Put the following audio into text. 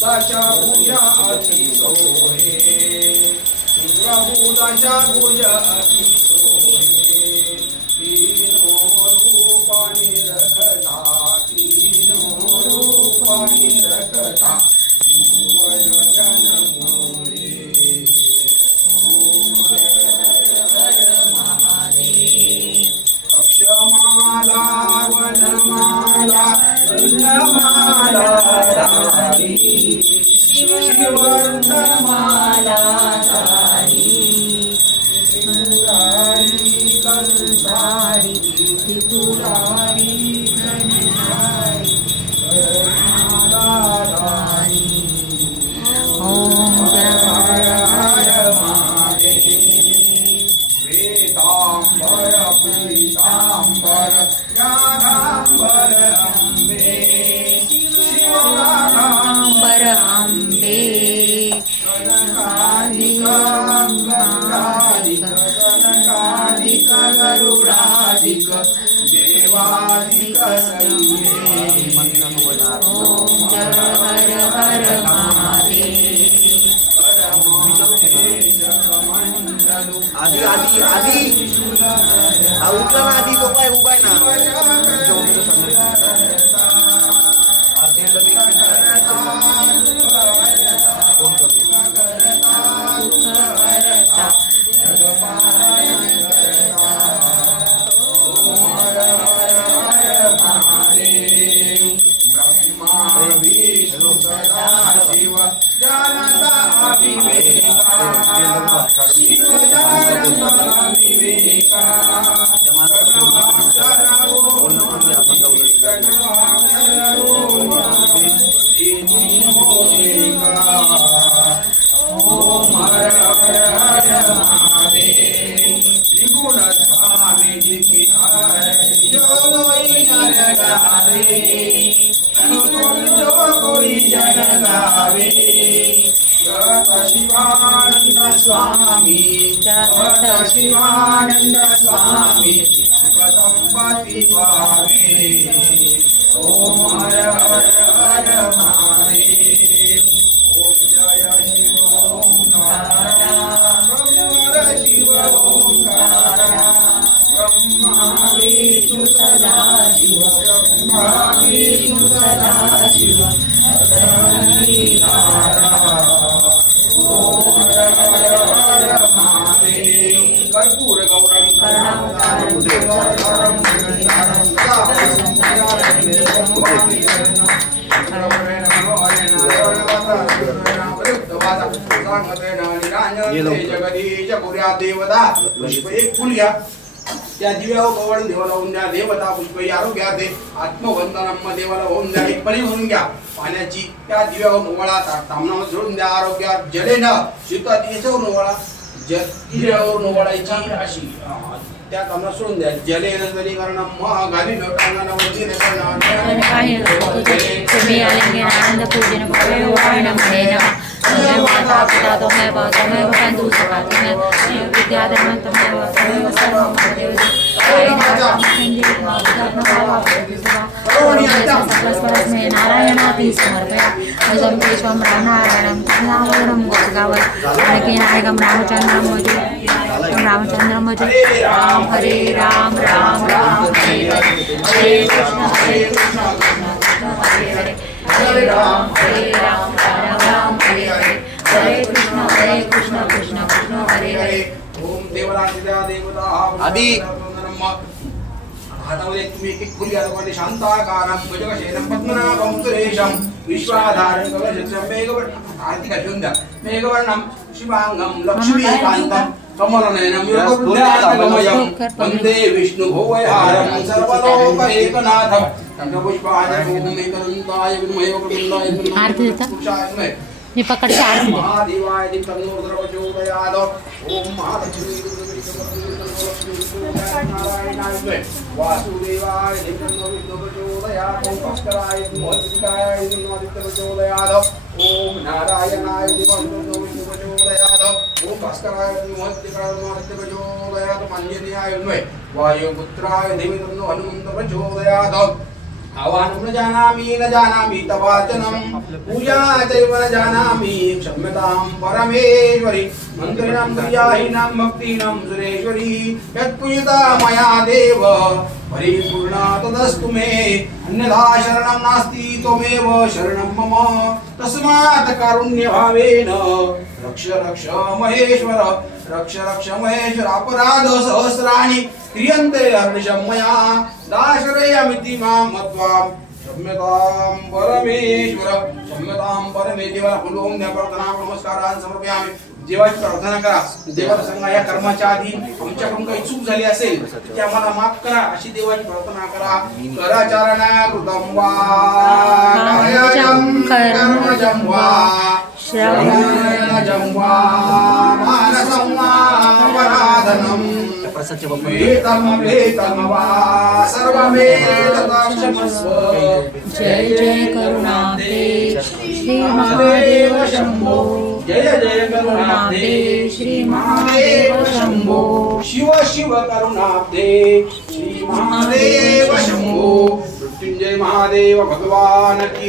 दशा पूजा अति सोहे प्रभु दशा पूजा अति सोहे तीनों रूपाणी रखता तीनों रूपाणी रखता भुवन जन मोरे ओम हर हर महादेव अक्षमाला वनमाला रत्नमाला धारी शिववर्धमाला धारी त्रिपुरारी कंसारी त्रिपुरारी कंसारी वरमाला धारी ओम हर हर महादेव श्वेतांबर पीतांबर राधांबर अम्बे शिवराधांबर अम्बे कनकादिक कनकादिक गरुडादिक देवादिक ओम हर हर महादेव आधी आधी आधी हा उठला ना आधी तो काय उभा आहे ना फोन करतो शिव जानता विवेका शिव जानता विवेका ओम हर हर महादेव त्रिगुण स्वामी जी की जो कोई नर गावे जो कोई जन गावे गत शिवानंद स्वामी गत शिवानंद स्वामी सुख संपत्ति पावे ओम हर हर हर महादेव ओम जय शिव ओंकारा शिव ओंकारा ब्रह्मा विष्णु सदा शिव ब्रह्मा विष्णु सदा शिव ओम हर हर महादेव कर्पूर गौरम जगदीश पुऱ्या देवता पुष्प एक फुल घ्या त्या दिव्यावर गवळण देवाला होऊन द्या देवता पुष्प आरोग्या दे आत्मवंदनम देवाला होऊन द्या एक परी होऊन घ्या पाण्याची त्या दिव्यावर ओवाळा तामणामध्ये जोडून द्या आरोग्या जलेन शीतात याच्यावर ओवाळा दिव्यावर ओवाळायची अशी त्या कामना सोडून द्या जलेन जरी कारण मह घाली लोटांना वरती तुम्ही आलेंगे आनंद पूजन तुम्हें माता पिता तुम्हें बंधु सखा तुम्हें विद्याधर्म तुम्हें सर्व नारायणाति समर्पया निजं विश्वं नारायणं नारायणं नायकं रामचंद्रं भजे राम हरे राम राम राम हरे हरे हरे कृष्ण कृष्ण हरे हरे हरे राम राम राम हरे हरे हरे कृष्ण कृष्ण कृष्ण हरे हरे ओम देवता आदि हातामध्ये तुम्ही एक फुल घ्या लोकांनी शांताकारं गजकशेनं पद्मनाभं सुरेशं विश्वाधारं कवचत्रं आरती का घेऊन द्या मेघवर्णं शिवांगं लक्ष्मीकान्तं कमलनयनं योगवृद्धात्मगमयं वन्दे विष्णुभुवयहारं सर्वलोकैकनाथं तङ्गपुष्पाय भूमिकरन्ताय विद्महे वक्रतुण्डाय धीमहि मी पकड़ के आरती महादेवाय दिक्कन्नोर्द्रवचोदयाद ओम महालक्ष्मी नारायणाय वासुदेवाय दिक्कन्नोर्द्रवचोदयाद ओम भास्कराय मोहितकाय दिक्कन्नोर्द्रवचोदयाद ओम नारायणाय दिक्कन्नोर्द्रवचोदयाद ओम भास्कराय मोहितकाय दिक्कन्नोर्द्रवचोदयाद मन्यन्याय वायुपुत्राय दिक्कन्नोर्द्रवचोदयाद आवाहनं न जानामि तवाचनं पूजा चैव न जानामि क्षम्यतां परमेश्वरि मन्त्रिणां क्रियाहीनां भक्तीनां सुरेश्वरी यत्पूजिता मया देव परिपूर्णा तदस्तु मे अन्यथा शरणं नास्ति त्वमेव शरणं मम तस्मात् कारुण्यभावेन रक्ष रक्ष महेश्वर अपराध सहस्राणि क्रियन्ते हर्निशं मया दाशरयामिति मां मत्वा क्षम्यतां परमेश्वर देवाला बोलवून द्या प्रार्थना नमस्कारान् समर्पयामि देवाची प्रार्थना करा देवाला सांगा या कर्माच्या आधी आमच्याकडून काही चूक झाली असेल ती आम्हाला माफ करा अशी देवाची प्रार्थना करा कराचरण कृतं वा कायजं कर्मजं वा श्रवणजं वा मानसं वा अपराधनं वेतम वा सर्वमेतत्क्षमस्व जय जय करुणाब्धे श्री महादेव शंभो जय जय करुणाब्धे श्री महादेव शंभो शिव शिव करुणाब्धे श्री महादेव शंभो मृत्युंजय महादेव भगवान की